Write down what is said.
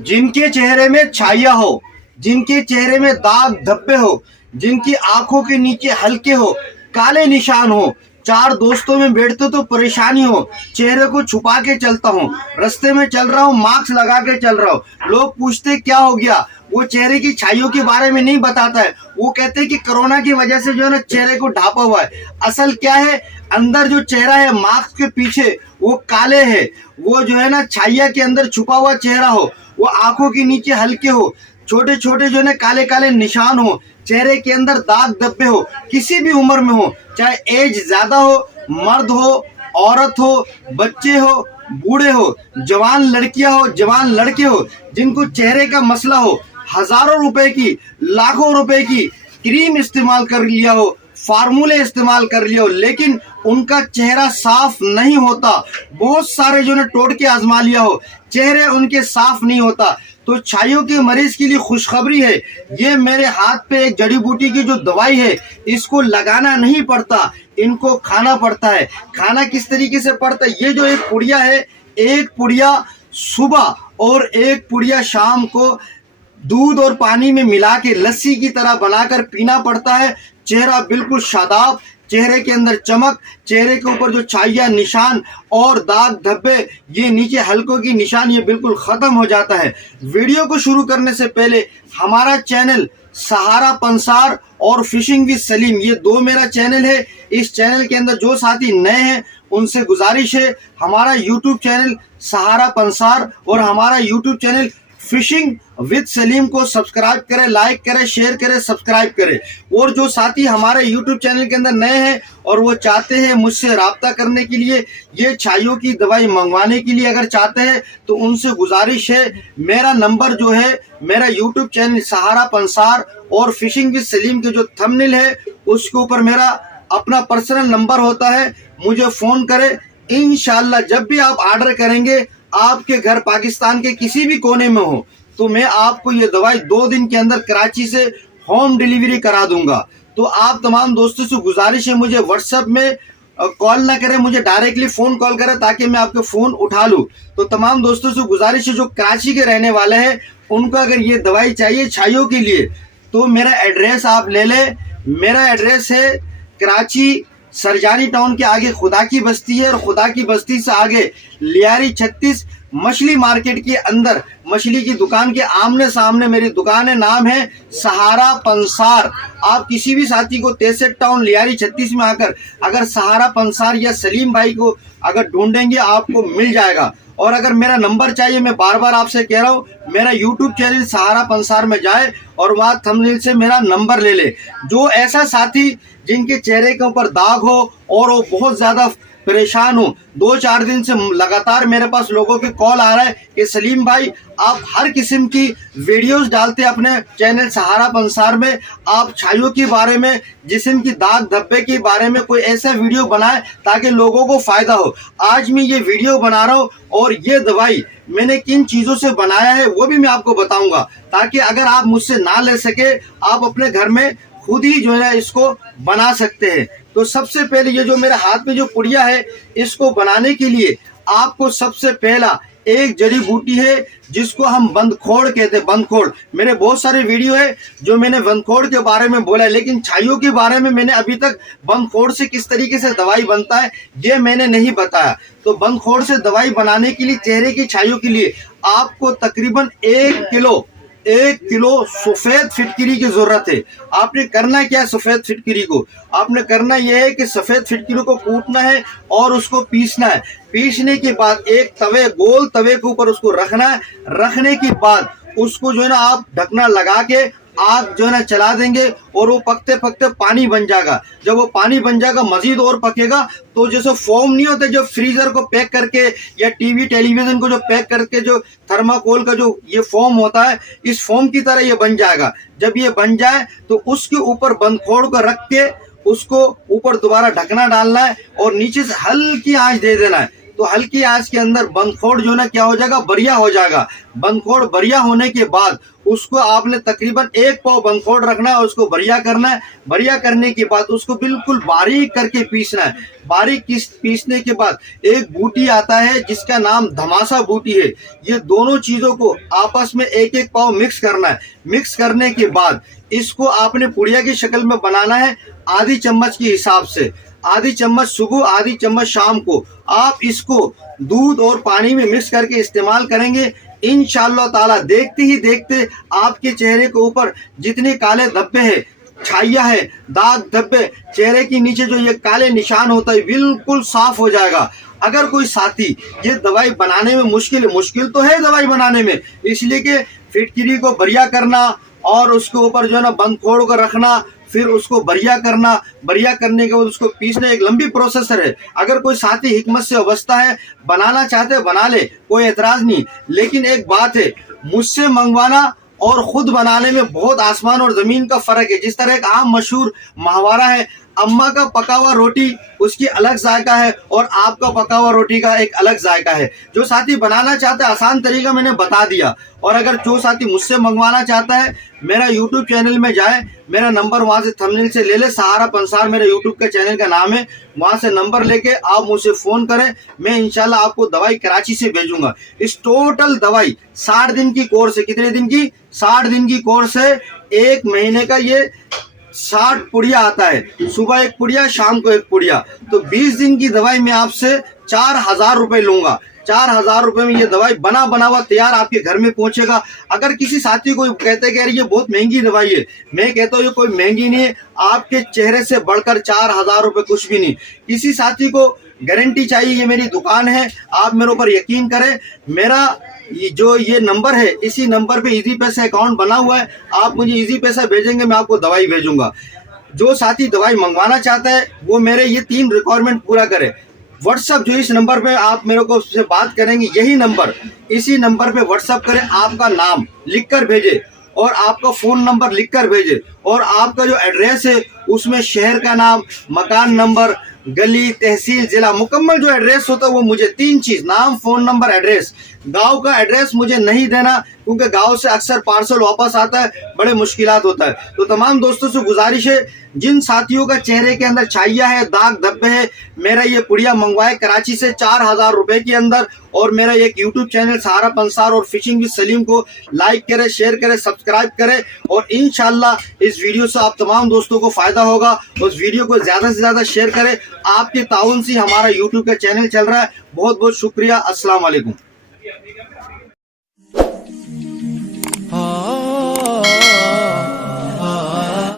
जिनके चेहरे में छाया हो, जिनके चेहरे में दाग धब्बे हो, जिनकी आंखों के नीचे हल्के हो, काले निशान हो, चार दोस्तों में बैठते तो परेशानी हो, चेहरे को छुपा के चलता हूँ, रास्ते में चल रहा हूँ मास्क लगा के चल रहा हूँ, लोग पूछते क्या हो गया, वो चेहरे की छाइयों के बारे में नहीं बताता है। वो कहते हैं कि कोरोना की वजह से जो है ना चेहरे को ढापा हुआ है। असल क्या है, अंदर जो चेहरा है मास्क के पीछे वो काले है। वो जो है ना छाइया के अंदर छुपा हुआ चेहरा हो, वो आंखों के नीचे हल्के हो, छोटे छोटे जो है काले काले निशान हो, चेहरे के अंदर दाग धब्बे हो, किसी भी उम्र में हो, चाहे एज ज्यादा हो, मर्द हो, औरत हो, बच्चे हो, बूढ़े हो, जवान लड़कियां हो, जवान लड़के हो, जिनको चेहरे का मसला हो, हजारों रुपए की, लाखों रुपए की क्रीम इस्तेमाल कर लिया हो, फार्मूले इस्तेमाल कर लिया हो, लेकिन उनका चेहरा साफ नहीं होता। बहुत सारे जो ने टोट के आजमा लिया हो, चेहरे उनके साफ नहीं होता। तो छाइयों के मरीज के लिए खुशखबरी है, ये मेरे हाथ पे एक जड़ी बूटी की जो दवाई है, इसको लगाना नहीं पड़ता, इनको खाना पड़ता है। खाना किस तरीके से पड़ता है, ये जो एक पुड़िया है, एक पुड़िया सुबह और एक पुड़िया शाम को दूध और पानी में मिला के लस्सी की तरह बनाकर पीना पड़ता है। चेहरा बिल्कुल शादाब, चेहरे के अंदर चमक, चेहरे के ऊपर जो छाइया निशान और दाग धब्बे, ये नीचे हल्कों की निशान, ये बिल्कुल खत्म हो जाता है। वीडियो को शुरू करने से पहले हमारा चैनल सहारा पंसार और फिशिंग विद सलीम, ये दो मेरा चैनल है। इस चैनल के अंदर जो साथी नए हैं उनसे गुजारिश है, हमारा यूट्यूब चैनल सहारा पंसार और हमारा YouTube channel fishing with Salim को सब्सक्राइब करें, लाइक करें, शेयर करें, सब्सक्राइब करें। और जो साथी हमारे यूट्यूब चैनल के अंदर नए हैं और वो चाहते हैं मुझसे राब्ता करने के लिए, ये छाइयों की दवाई मंगवाने के लिए अगर चाहते हैं, तो उनसे गुजारिश है, मेरा नंबर जो है, मेरा यूट्यूब चैनल सहारा पंसार और फिशिंग विद सलीम के जो थंबनेल है उसके ऊपर मेरा अपना पर्सनल नंबर होता है, मुझे फोन करें। इंशाल्लाह जब भी आप ऑर्डर करेंगे, आपके घर पाकिस्तान के किसी भी कोने में हो, तो मैं आपको ये दवाई 2 दिन के अंदर कराची से होम डिलीवरी करा दूंगा। तो आप तमाम दोस्तों से गुजारिश है, मुझे व्हाट्सएप में कॉल ना करें, मुझे डायरेक्टली फोन कॉल करें ताकि मैं आपके फोन उठा लूं। तो तमाम दोस्तों से गुजारिश है जो कराची के रहने वाले हैं, उनको अगर ये दवाई चाहिए छाइयों के लिए, तो मेरा एड्रेस आप ले लें। मेरा एड्रेस है कराची सरजानी टाउन के आगे खुदा की बस्ती है, और खुदा की बस्ती से आगे लियारी 36 मछली मार्केट के अंदर मछली की दुकान के आमने सामने मेरी दुकान है। नाम है सहारा पंसार। आप किसी भी साथी को तेसठ टाउन लियारी 36 में आकर अगर सहारा पंसार या सलीम भाई को अगर ढूंढेंगे, आपको मिल जाएगा। और अगर मेरा नंबर चाहिए, मैं बार बार आपसे कह रहा हूँ, मेरा यूट्यूब चैनल सहारा पंसार में जाए और वहाँ थंबनेल से मेरा नंबर ले ले। जो ऐसा साथी जिनके चेहरे के ऊपर दाग हो और वो बहुत ज्यादा परेशान हो, 2-4 दिन से लगातार मेरे पास लोगों के कॉल आ रहा है कि सलीम भाई आप हर किस्म की वीडियोस डालते हैं अपने चैनल सहारा पंसार में, आप छाइयों के बारे में, जिस्म की दाग धब्बे के बारे में कोई ऐसा वीडियो बनाए ताकि लोगों को फायदा हो। आज मैं ये वीडियो बना रहा हूँ और ये दवाई मैंने किन चीजों से बनाया है वो भी मैं आपको बताऊंगा, ताकि अगर आप मुझसे ना ले सके, आप अपने घर में खुद ही जो है इसको बना सकते हैं। तो सबसे पहले ये जो मेरे हाथ में जो पुड़िया है, इसको बनाने के लिए आपको सबसे पहला एक जड़ी बूटी है जिसको हम बंदखोड़ कहते हैं। बंदखोड़, मेरे बहुत सारे वीडियो है जो मैंने बंदखोड़ के बारे में बोला है, लेकिन छाइयों के बारे में मैंने अभी तक बंदखोड़ से किस तरीके से दवाई बनता है ये मैंने नहीं बताया। तो बंदखोड़ से दवाई बनाने के लिए, चेहरे की छाइयों के लिए आपको तकरीबन 1 किलो सफेद फिटकिरी की जरूरत है। आपने करना क्या है, सफेद फिटकिरी को आपने करना यह है कि सफेद फिटकिरी को कूटना है और उसको पीसना है। पीसने के बाद एक तवे, गोल तवे के ऊपर उसको रखना है। रखने के बाद उसको जो है ना आप ढकना लगा के आप जो है ना चला देंगे और वो पकते पकते पानी बन जाएगा। जब वो पानी बन जाएगा, मजीद और पकेगा, तो जैसे फोम नहीं होता जो फ्रीजर को पैक करके या टीवी टेलीविजन को जो पैक करके जो थर्माकोल का जो ये फोम होता है, इस फोम की तरह ये बन जाएगा। जब ये बन जाए तो उसके ऊपर बंदखोड़ को रख के उसको ऊपर दोबारा ढकना डालना है और नीचे से हल्की आंच दे देना है। तो हल्की आंच के अंदर बंदखोड़ जो ना क्या हो जाएगा, बढ़िया हो जाएगा। बंदखोड़ बढ़िया होने के बाद उसको आपने तकरीबन 1 पाव बंखोड़ रखना है, उसको बढ़िया करना है। बढ़िया करने के बाद उसको बिल्कुल बारीक करके पीसना है। बारीक पीसने के बाद एक बूटी आता है जिसका नाम धमासा बूटी है। ये दोनों चीजों को आपस में 1-1 पाव मिक्स करना है। मिक्स करने के बाद इसको आपने पुड़िया की शक्ल में बनाना है, आधी चम्मच के हिसाब से। आधी चम्मच सुबह, आधी चम्मच शाम को आप इसको दूध और पानी में मिक्स करके इस्तेमाल करेंगे। इंशाअल्लाह ताला देखते ही देखते आपके चेहरे के ऊपर जितने काले धब्बे हैं, छाइया है, दाग धब्बे, चेहरे के नीचे जो ये काले निशान होता है, बिल्कुल साफ हो जाएगा। अगर कोई साथी ये दवाई बनाने में मुश्किल तो है दवाई बनाने में, इसलिए कि फिटकिरी को बढ़िया करना और उसके ऊपर जो है ना बंद खोड़ को रखना, फिर उसको बढ़िया करना, बढ़िया करने के बाद उसको पीसना, एक लंबी प्रोसेसर है। अगर कोई साथी हिकमत से अवस्था है, बनाना चाहते बना ले, कोई एतराज नहीं। लेकिन एक बात है, मुझसे मंगवाना और खुद बनाने में बहुत आसमान और जमीन का फर्क है। जिस तरह एक आम मशहूर मुहावरा है, अम्मा का पका हुआ रोटी उसकी अलग जायका है और आपका पका हुआ रोटी का एक अलग जायका है। जो साथी बनाना चाहता है, आसान तरीका मैंने बता दिया। और अगर जो साथी मुझसे मंगवाना चाहता है, मेरा यूट्यूब चैनल में जाए, मेरा नंबर वहां से थंबनेल से ले ले, सहारा पंसार मेरा यूट्यूब का चैनल का नाम है। वहां से नंबर लेके आप मुझसे फोन करें, मैं इंशाल्लाह आपको दवाई कराची से भेजूंगा। इस टोटल दवाई 60 दिन की कोर्स है। कितने दिन की? 60 दिन की कोर्स है। 1 महीने का ये 60 पुड़िया आता है। सुबह 1 पुड़िया, शाम को 1 पुड़िया। तो 20 दिन की दवाई मैं आपसे 4000 रुपए लूंगा। 4000 रुपए में ये दवाई बना हुआ तैयार आपके घर में पहुंचेगा। अगर किसी साथी को कहते हैं कि यार ये बहुत महंगी दवाई है, मैं कहता हूँ ये कोई महंगी नहीं है। आपके चेहरे से बढ़कर 4000 रुपए कुछ भी नहीं। किसी साथी को गारंटी चाहिए, ये मेरी दुकान है, आप मेरे ऊपर यकीन करें। मेरा ये नंबर है, इसी नंबर पे इजी पैसा अकाउंट बना हुआ है। आप मुझे इजी पैसा भेजेंगे, मैं आपको दवाई भेजूंगा। जो साथी दवाई मंगवाना चाहता है वो मेरे ये 3 रिक्वायरमेंट पूरा करे। व्हाट्सअप जो इस नंबर पे आप मेरे को से बात करेंगे, यही नंबर, इसी नंबर पे व्हाट्सअप करें, आपका नाम लिख कर भेजे और आपका फोन नंबर लिख कर भेजे और आपका जो एड्रेस है उसमें शहर का नाम, मकान नंबर, गली, तहसील, जिला, मुकम्मल जो एड्रेस होता है वो मुझे 3 चीज, नाम, फोन नंबर, एड्रेस। गांव का एड्रेस मुझे नहीं देना क्योंकि गांव से अक्सर पार्सल वापस आता है, बड़े मुश्किलात होता है। तो तमाम दोस्तों से गुजारिश है, जिन साथियों का चेहरे के अंदर छाइया है, दाग धब्बे है, मेरा ये पुड़िया मंगवाए कराची से 4000 रुपए के अंदर। और मेरा एक यूट्यूब चैनल सहारा पंसार और फिशिंग विद सलीम को लाइक करे, शेयर करे, सब्सक्राइब करे। और इंशाल्लाह इस वीडियो से आप तमाम दोस्तों को फायदा होगा। उस वीडियो को ज्यादा से ज्यादा शेयर करें। आपके ताउन से हमारा यूट्यूब का चैनल चल रहा है। बहुत बहुत शुक्रिया। अस्सलाम वालेकुम।